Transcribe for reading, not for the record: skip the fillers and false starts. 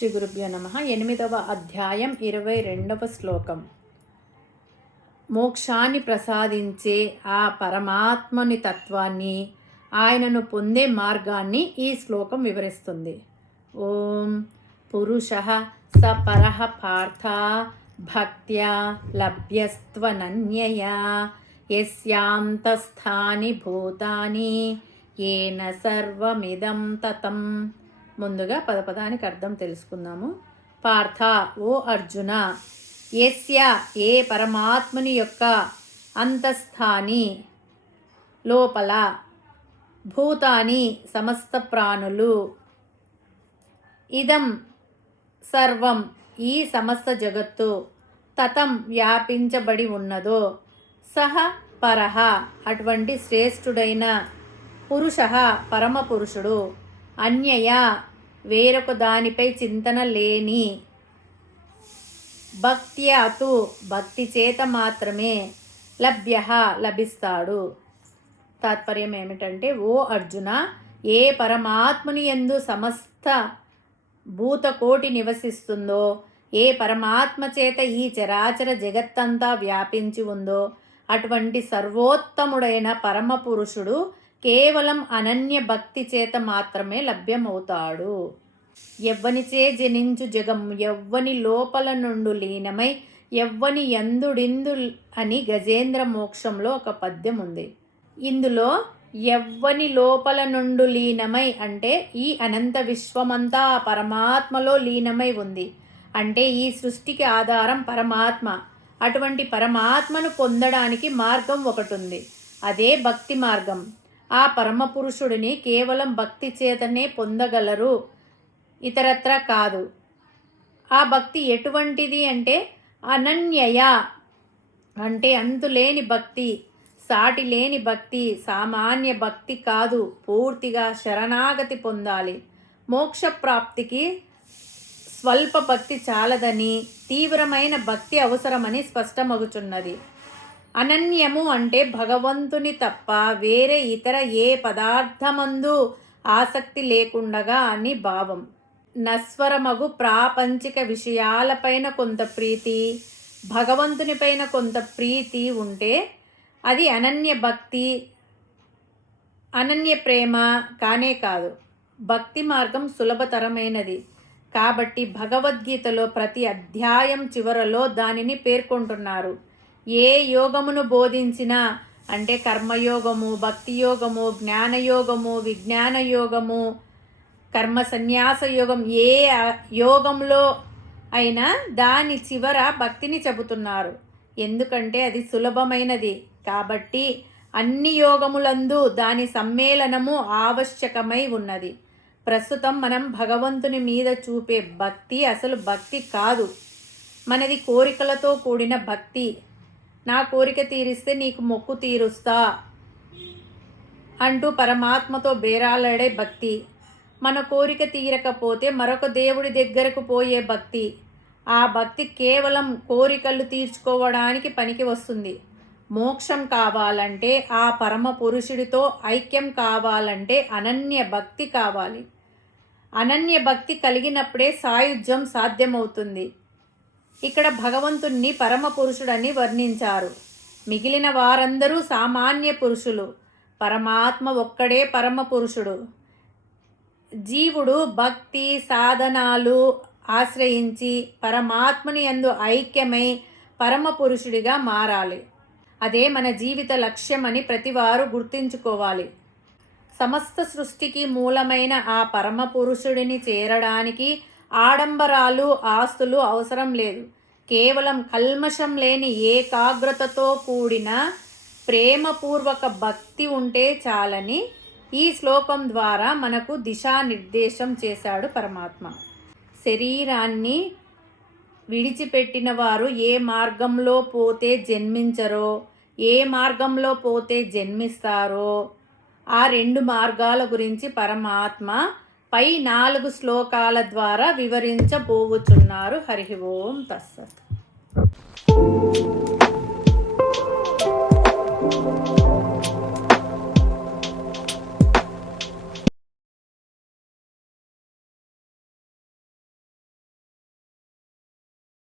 శ్రీ గురుభ్యో నమః. 8వ అధ్యాయం 22వ శ్లోకం. మోక్షాన్ని ప్రసాదించే ఆ పరమాత్మని తత్వాన్ని, ఆయనను పొందే మార్గాన్ని ఈ శ్లోకం వివరిస్తుంది. ఓం పురుషః స పరః పార్థ భక్త్యా లభ్యస్త్వనన్యయా యస్యాంతస్థాని భూతాని ఏన సర్వమిదం తతం. ముందుగా పదపదానికి అర్థం తెలుసుకుందాము. పార్థ, ఓ అర్జున, యస్య, ఏ పరమాత్ముని యొక్క, అంతస్థాని, లోపల, భూతాని, సమస్త ప్రాణులు, ఇదం, సర్వం, ఈ సమస్త జగత్తు, తతం, వ్యాపించబడి ఉన్నదో, సహ పరః, అటువంటి శ్రేష్ఠుడైన, పురుషః, పరమ పురుషుడు, అన్యయ, వేరొక దానిపై చింతన లేని, భక్త్యాతు, భక్తి చేత మాత్రమే, లభ్యః, లభిస్తాడు. తాత్పర్యం ఏమిటంటే, ఓ అర్జున, ఏ పరమాత్ముని యందు సమస్త భూతకోటి నివసిస్తుందో, ఏ పరమాత్మ చేత ఈ చరాచర జగత్తంతా వ్యాపించి ఉందో, అటువంటి సర్వోత్తముడైన పరమ పురుషుడు కేవలం అనన్య భక్తి చేత మాత్రమే లభ్యమవుతాడు. ఎవ్వనిచే జనించు జగం, ఎవ్వని లోపల నుండు లీనమై ఎవ్వని యందుడిందు అని గజేంద్ర మోక్షంలో ఒక పద్యం ఉంది. ఇందులో ఎవ్వని లోపల నుండు లీనమై అంటే ఈ అనంత విశ్వమంతా ఆ పరమాత్మలో లీనమై ఉంది. అంటే ఈ సృష్టికి ఆధారం పరమాత్మ. అటువంటి పరమాత్మను పొందడానికి మార్గం ఒకటి ఉంది, అదే భక్తి మార్గం. ఆ పరమ పురుషుడిని కేవలం భక్తి చేతనే పొందగలరు, ఇతరత్ర కాదు. ఆ భక్తి ఎటువంటిది అంటే అనన్యయ, అంటే అంతులేని భక్తి, సాటి లేని భక్తి, సామాన్య భక్తి కాదు. పూర్తిగా శరణాగతి పొందాలి. మోక్ష ప్రాప్తికి స్వల్ప భక్తి చాలదని, తీవ్రమైన భక్తి అవసరమని స్పష్టమగుచున్నది. అనన్యము అంటే భగవంతుని తప్ప వేరే ఇతర ఏ పదార్థమందు ఆసక్తి లేకుండగా అని భావం. నశ్వరమగు ప్రాపంచిక విషయాలపైన కొంత ప్రీతి, భగవంతునిపైన కొంత ప్రీతి ఉంటే అది అనన్య భక్తి, అనన్య ప్రేమ కానే కాదు. భక్తి మార్గం సులభతరమైనది కాబట్టి భగవద్గీతలో ప్రతి అధ్యాయం చివరలో దానిని పేర్కొంటున్నారు. ఏ యోగమును బోధించినా, అంటే కర్మయోగము, భక్తి యోగము, జ్ఞానయోగము, విజ్ఞాన యోగము, కర్మ సన్యాస యోగం, ఏ యోగంలో అయినా దాని చివర భక్తిని చెబుతున్నారు. ఎందుకంటే అది సులభమైనది కాబట్టి అన్ని యోగములందు దాని సమ్మేళనము ఆవశ్యకమై ఉన్నది. ప్రస్తుతం మనం భగవంతుని మీద చూపే భక్తి అసలు భక్తి కాదు, మనది కోరికలతో కూడిన భక్తి. నా కోరిక తీరిస్తే నీకు మొక్కు తీరుస్తా అంటూ పరమాత్మతో బేరాలాడే భక్తి. మన కోరిక తీరకపోతే మరొక దేవుడి దగ్గరకు పోయే భక్తి. ఆ భక్తి కేవలం కోరికలు తీర్చుకోవడానికి పనికి వస్తుంది. మోక్షం కావాలంటే, ఆ పరమ పురుషుడితో ఐక్యం కావాలంటే అనన్య భక్తి కావాలి. అనన్య భక్తి కలిగినప్పుడే సాయుధ్యం సాధ్యమవుతుంది. ఇక్కడ భగవంతుణ్ణి పరమ పురుషుడని వర్ణించారు. మిగిలిన వారందరూ సామాన్య పురుషులు. పరమాత్మ ఒక్కడే పరమ పురుషుడు. జీవుడు భక్తి సాధనాలు ఆశ్రయించి పరమాత్మని యందు ఐక్యమై పరమ పురుషుడిగా మారాలి. అదే మన జీవిత లక్ష్యమని ప్రతివారు గుర్తుంచుకోవాలి. సమస్త సృష్టికి మూలమైన ఆ పరమ పురుషుడిని చేరడానికి ఆడంబరాలు, ఆస్తులు అవసరం లేదు. కేవలం కల్మషం లేని ఏకాగ్రతతో కూడిన ప్రేమపూర్వక భక్తి ఉంటే చాలని ఈ శ్లోకం ద్వారా మనకు దిశానిర్దేశం చేశాడు పరమాత్మ. శరీరాన్ని విడిచిపెట్టిన వారు ఏ మార్గంలో పోతే జన్మించరో, ఏ మార్గంలో పోతే జన్మిస్తారో, ఆ 2 మార్గాల గురించి పరమాత్మ పై 4 శ్లోకాల ద్వారా వివరించబోవుచున్నారు. హరి ఓం తస్సత్.